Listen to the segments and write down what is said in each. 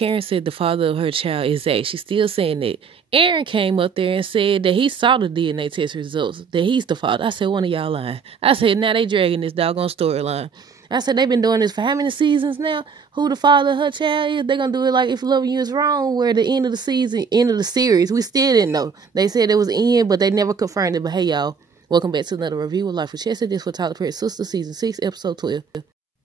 Karen said the father of her child is Zach. She's still saying that. Aaron came up there and said that he saw the DNA test results, that he's the father. I said, one of y'all lying. I said, now they dragging this doggone storyline. I said, they've been doing this for how many seasons now? Who the father of her child is? They're going to do it like If Loving You Is Wrong, where the end of the season, end of the series, we still didn't know. They said it was end, but they never confirmed it. But hey, y'all, welcome back to another review of Life with Chelsea. This for Tyler Perry's Sistas, Season 6, Episode 12.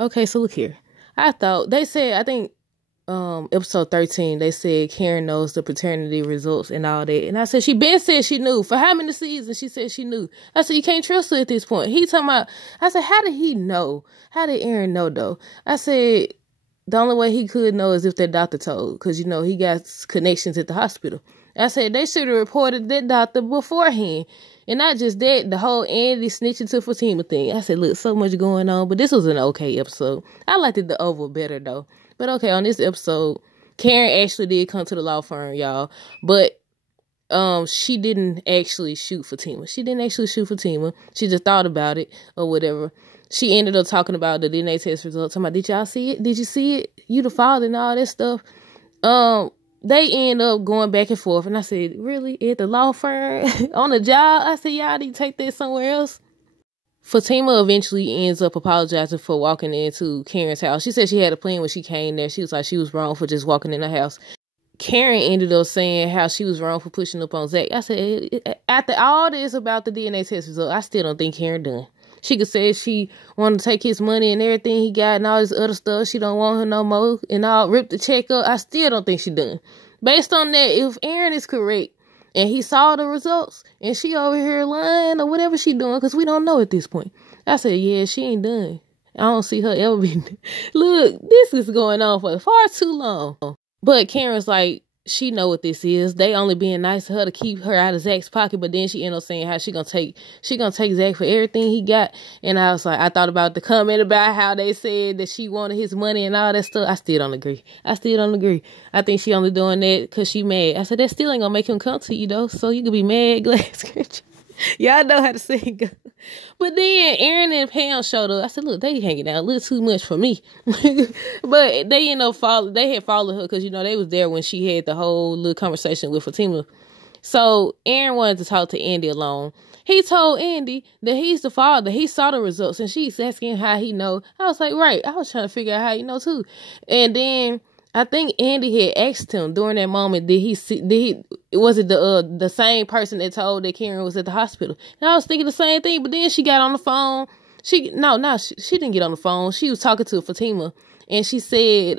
Okay, so look here. I think episode 13, they said Karen knows the paternity results and all that. And I said, she been said she knew. For how many seasons she said she knew? I said, you can't trust her at this point. He talking about, I said, how did he know? How did Aaron know, though? I said, the only way he could know is if that doctor told, because, you know, he got connections at the hospital. I said, they should have reported that doctor beforehand. And not just that, the whole Andy snitching to Fatima thing. I said, look, so much going on, but this was an okay episode. I liked it the over better, though. But okay, on this episode, Karen actually did come to the law firm, y'all. But she didn't actually shoot Fatima. She didn't actually shoot Fatima. She just thought about it or whatever. She ended up talking about the DNA test results. Talking about, did y'all see it? Did you see it? You the father and all that stuff. They end up going back and forth. And I said, really? At the law firm? On the job? I said, y'all need to take that somewhere else. Fatima eventually ends up apologizing for walking into Karen's house. She said she had a plan when she came there. She was like, she was wrong for just walking in the house. Karen ended up saying how she was wrong for pushing up on Zach. I said, after all this about the DNA test result, I still don't think Karen done. She could say she wanted to take his money and everything he got and all this other stuff. She don't want her no more and all, rip the check up. I still don't think she done. Based on that, if Aaron is correct and he saw the results and she over here lying or whatever she doing, because we don't know at this point. I said, yeah, she ain't done. I don't see her ever be. Look, this is going on for far too long. But Karen's like, she know what this is. They only being nice to her to keep her out of Zach's pocket, but then she ended up saying how she gonna take Zach for everything he got. And I was like, I thought about the comment about how they said that she wanted his money and all that stuff. I still don't agree. I think she only doing that because she mad. I said, that still ain't gonna make him come to you though. So you can be mad, glad, scratch. Y'all know how to sing. But then Aaron and Pam showed up. I said, look, they hanging out a little too much for me. But they ended up they had followed her because, you know, they was there when she had the whole little conversation with Fatima. So Aaron wanted to talk to Andy alone. He told Andy that he's the father. He saw the results and she's asking how he know. I was like, right. I was trying to figure out how you know too. And then I think Andy had asked him during that moment, was it the same person that told that Karen was at the hospital? And I was thinking the same thing, but then she got on the phone. She didn't get on the phone. She was talking to Fatima and she said,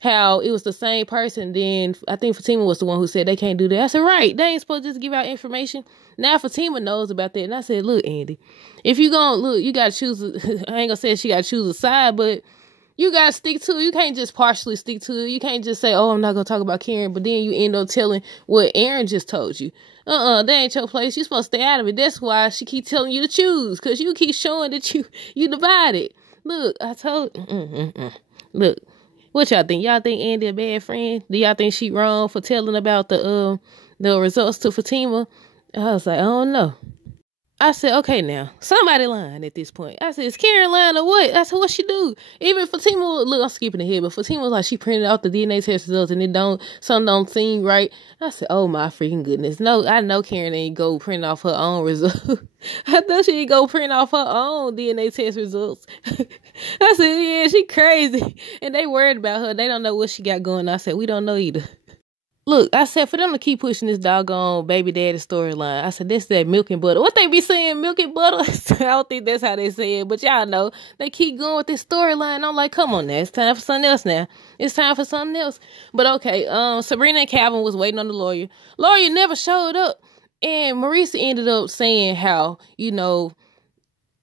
how it was the same person. Then I think Fatima was the one who said they can't do that. I said, right. They ain't supposed to just give out information. Now Fatima knows about that. And I said, look, Andy, if you gonna look, you got to choose, I ain't gonna say she got to choose a side, but you got to stick to it. You can't just partially stick to it. You can't just say, oh, I'm not going to talk about Karen, but then you end up telling what Aaron just told you. That ain't your place. You're supposed to stay out of it. That's why she keep telling you to choose, because you keep showing that you divided. Look, I told Look, what y'all think? Y'all think Andy a bad friend? Do y'all think she wrong for telling about the results to Fatima? I was like, I don't know. I said, okay, now, somebody lying at this point. I said, is Karen lying or what? I said, what she do? Even Fatima, look, I'm skipping ahead, but Fatima was like, she printed out the DNA test results and something don't seem right. I said, oh my freaking goodness. No, I know Karen ain't go print off her own results. I thought she ain't go print off her own DNA test results. I said, yeah, she crazy. And they worried about her. They don't know what she got going. I said, we don't know either. Look, I said, for them to keep pushing this doggone baby daddy storyline, I said, this that milk and butter. What they be saying, milk and butter? I don't think that's how they say it, but y'all know. They keep going with this storyline. I'm like, come on now. It's time for something else now. It's time for something else. But okay, Sabrina and Calvin was waiting on the lawyer. Lawyer never showed up. And Marisa ended up saying how, you know,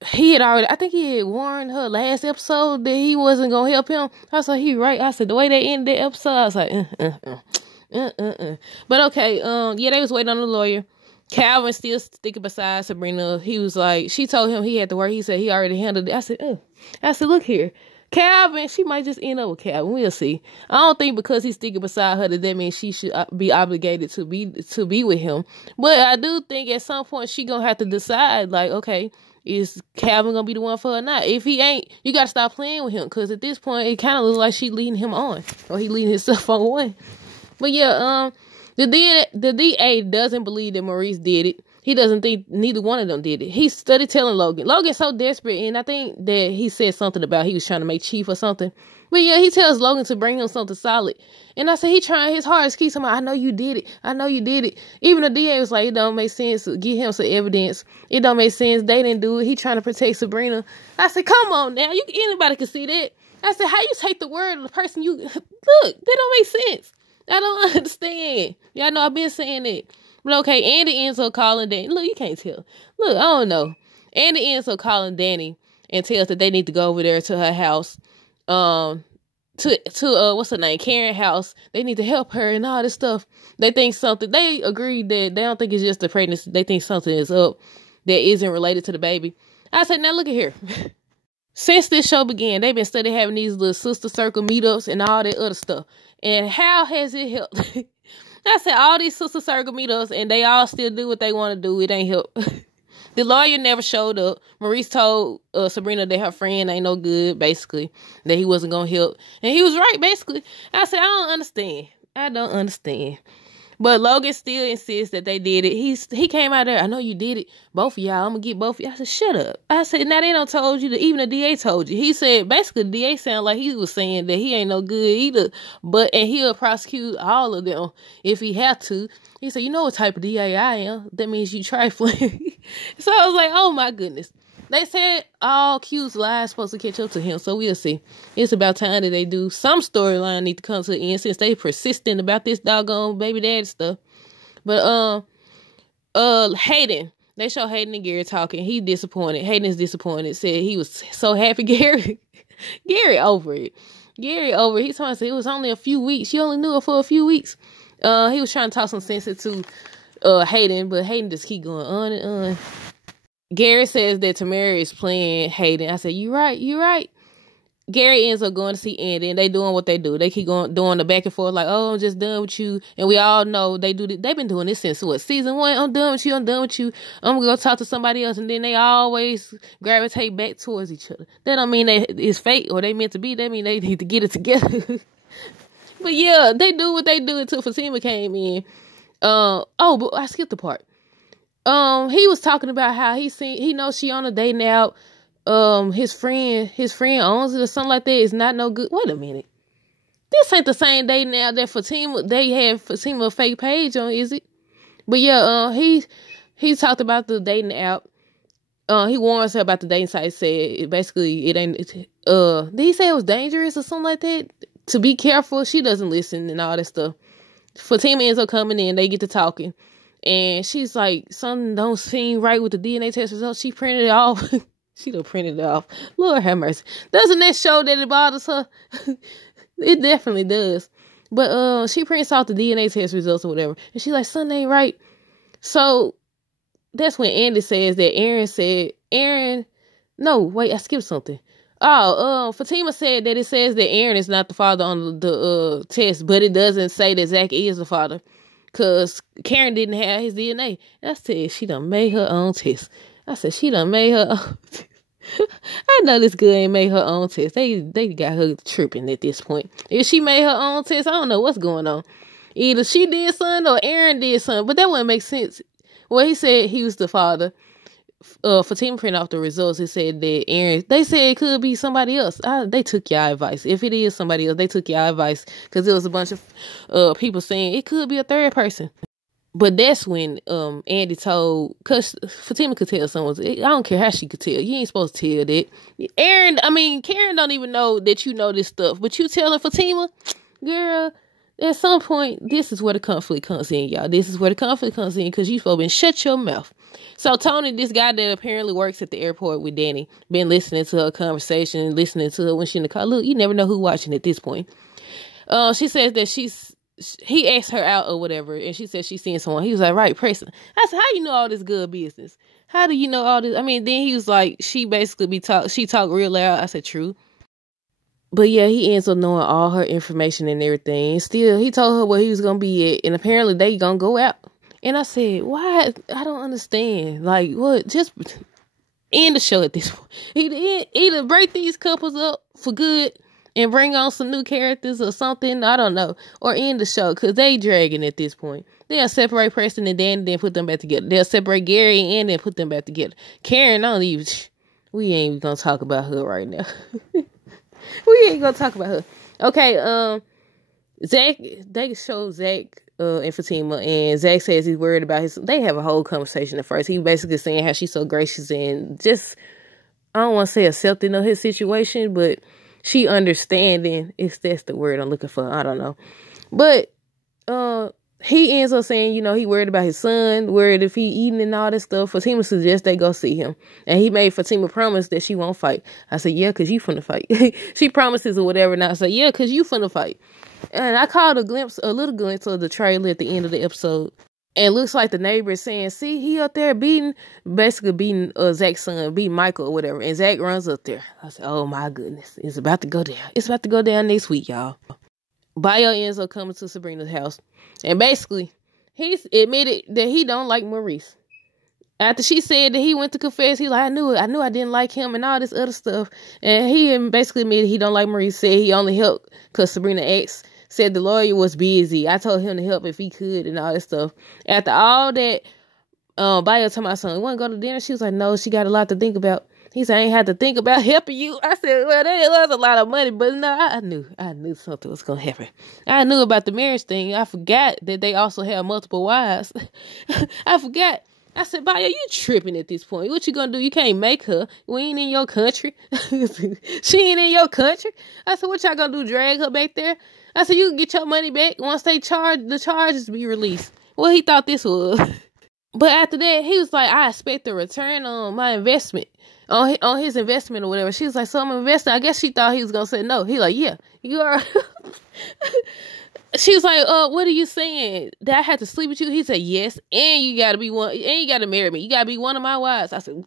I think he had warned her last episode that he wasn't going to help him. I was like, he right. I said, the way they ended the episode, I was like, But okay, yeah, they was waiting on the lawyer. Calvin still sticking beside Sabrina. He was like, she told him he had to work. He said he already handled it. I said, look here, Calvin, she might just end up with Calvin. We'll see. I don't think because he's sticking beside her that means she should be obligated to be with him. But I do think at some point she gonna have to decide, like, okay, is Calvin gonna be the one for her or not? If he ain't, you gotta stop playing with him, because at this point it kind of looks like she leading him on, or he leading himself on one. But yeah, the DA doesn't believe that Maurice did it. He doesn't think neither one of them did it. He started telling Logan. Logan's so desperate, and I think that he said something about he was trying to make Chief or something. But yeah, he tells Logan to bring him something solid. And I said, he trying his hardest. Keep somebody, I know you did it. I know you did it. Even the DA was like, it don't make sense to get him some evidence. It don't make sense. They didn't do it. He trying to protect Sabrina. I said, come on now. Anybody can see that. I said, how you take the word of the person you... Look, that don't make sense. I don't understand. Y'all know I've been saying it. But okay, Andy ends up calling Danny. Look, you can't tell. Look, I don't know. Andy ends up calling Danny and tells that they need to go over there to her house. What's her name? Karen's house. They need to help her and all this stuff. They think something. They agree that they don't think it's just the pregnancy. They think something is up that isn't related to the baby. I said, now look at here. Since this show began, they've been studying having these little sister circle meetups and all that other stuff. And how has it helped? I said, all these sister circle meetups, and they all still do what they want to do. It ain't help. The lawyer never showed up. Maurice told Sabrina that her friend ain't no good, basically, that he wasn't going to help. And he was right, basically. I said, I don't understand. But Logan still insists that they did it. He came out there, I know you did it. Both of y'all, I'm going to get both of y'all. I said, shut up. I said, now they done told you that even the DA told you. He said, basically, the DA sounded like he was saying that he ain't no good either. And he'll prosecute all of them if he had to. He said, you know what type of DA I am. That means you trifling. So I was like, oh my goodness. They said all Q's lies supposed to catch up to him, so we'll see. It's about time that they do. Some storyline need to come to the end since they persistent about this doggone baby daddy stuff. But Hayden, they show Hayden and Gary talking. He disappointed. Hayden is disappointed. Said he was so happy. Gary over it. He's trying to say it was only a few weeks. You only knew her for a few weeks. He was trying to talk some sense into Hayden, but Hayden just keep going on and on. Gary says that Tamara is playing Hayden. I said, you right. Gary ends up going to see Andy, and they doing what they do. They keep doing the back and forth like, oh, I'm just done with you. And we all know they do. They've been doing this since season 1. I'm done with you. I'm going to go talk to somebody else. And then they always gravitate back towards each other. That don't mean it's fate or they meant to be. That mean they need to get it together. But yeah, they do what they do until Fatima came in. But I skipped the part. He was talking about how he knows she on a date now. His friend owns it or something like that. It's not no good. Wait a minute. This ain't the same day now that they have Fatima fake page on, is it? But yeah, he talked about the dating app. He warns her about the dating site. Said basically it ain't. Did he say it was dangerous or something like that? To be careful. She doesn't listen and all that stuff. Fatima ends up coming in. They get to talking. And she's like, something don't seem right with the DNA test results. She printed it off. She done printed it off. Lord have mercy. Doesn't that show that it bothers her? It definitely does. But she prints off the DNA test results or whatever. And she's like, something ain't right. So that's when Andy says that no, wait, I skipped something. Fatima said that it says that Aaron is not the father on the test, but it doesn't say that Zach is the father. Because Karen didn't have his DNA. And I said, she done made her own test. I said, she done made her own test. I know this girl ain't made her own test. They got her tripping at this point. If she made her own test, I don't know what's going on. Either she did something or Aaron did something. But that wouldn't make sense. Well, he said he was the father. Fatima printed off the results. It said that Aaron, they said it could be somebody else. They took y'all advice. If it is somebody else, they took y'all advice because there was a bunch of people saying it could be a third person. But that's when Andy told, because Fatima could tell someone, I don't care how she could tell. You ain't supposed to tell that. Karen don't even know that you know this stuff. But you telling Fatima, girl, at some point, this is where the conflict comes in, y'all. This is where the conflict comes in because you supposed to shut your mouth. So Tony, this guy that apparently works at the airport with Danny, been listening to her conversation, listening to her when she in the car. Look, you never know who watching at this point. She says that he asked her out or whatever, and she said she's seeing someone. He was like, right, Preston. I said, how you know all this good business? How do you know all this? Then he was like, she basically she talked real loud. I said, true. But yeah, he ends up knowing all her information and everything. Still, he told her where he was going to be at, and apparently they going to go out. And I said, why? I don't understand. Like, what? Just end the show at this point. Either break these couples up for good and bring on some new characters or something. I don't know. Or end the show, because they dragging at this point. They'll separate Preston and Danny, then put them back together. They'll separate Gary and Andy and put them back together. Karen, I don't even... We ain't even gonna talk about her right now. We ain't gonna talk about her. Okay, Zach, they show Zach and Fatima, and Zach says he's worried about his... They have a whole conversation at first. He basically saying how she's so gracious and just, I don't want to say accepting of his situation, but she understanding, if that's the word I'm looking for. I don't know. But he ends up saying, you know, he worried about his son, worried if he eating and all this stuff. Fatima suggests they go see him. And he made Fatima promise that she won't fight. I said, yeah, because you finna fight. She promises or whatever. And I said, yeah, because you finna fight. And I caught a little glimpse of the trailer at the end of the episode. And it looks like the neighbor is saying, see, he up there basically beating Zach's son, beating Michael or whatever. And Zach runs up there. I said, oh my goodness, it's about to go down. It's about to go down next week, y'all. Bio ends up coming to Sabrina's house. And basically, he's admitted that he don't like Maurice. After she said that he went to confess, he's like, I knew I didn't like him and all this other stuff. And he basically admitted he don't like Maurice. Said he only helped because Sabrina asked. Said the lawyer was busy. I told him to help if he could and all that stuff. After all that, Bio told my son, want to go to dinner? She was like, no, she got a lot to think about. He said, I ain't had to think about helping you. I said, well, that was a lot of money, but no, I knew something was going to happen. I knew about the marriage thing. I forgot that they also have multiple wives. I forgot. I said, Bio, you tripping at this point. What you going to do? You can't make her. We ain't in your country. She ain't in your country. I said, what y'all going to do? Drag her back there? I said, you can get your money back once the charges be released. Well, he thought this was. But after that, he was like, I expect a return on my investment. On his investment or whatever. She was like, so I'm investing. I guess she thought he was going to say no. He like, yeah, you are. She was like, what are you saying? That I had to sleep with you? He said, yes. And you got to be one. And you got to marry me. You got to be one of my wives. I said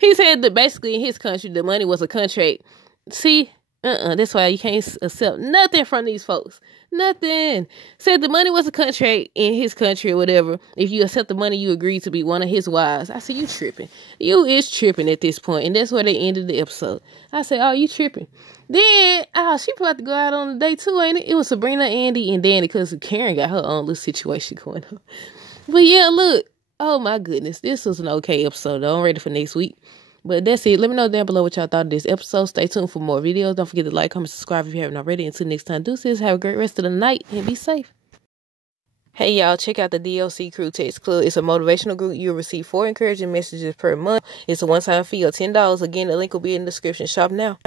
he said that basically in his country, the money was a contract. See, that's why you can't accept nothing from these folks. Nothing. Said the money was a contract in his country or whatever. If you accept the money, you agree to be one of his wives. I said, you tripping. You is tripping at this point. And that's where they ended the episode. I said, oh, you tripping. Then, she about to go out on a date too, ain't it? It was Sabrina, Andy, and Danny, because Karen got her own little situation going on. But yeah, look. Oh my goodness. This was an okay episode though. I'm ready for next week. But that's it. Let me know down below what y'all thought of this episode. Stay tuned for more videos. Don't forget to like, comment, subscribe if you haven't already. Until next time, deuces. Have a great rest of the night and be safe. Hey y'all, check out the DLC Crew Text Club. It's a motivational group. You'll receive 4 encouraging messages per month. It's a one-time fee of $10. Again, the link will be in the description. Shop now.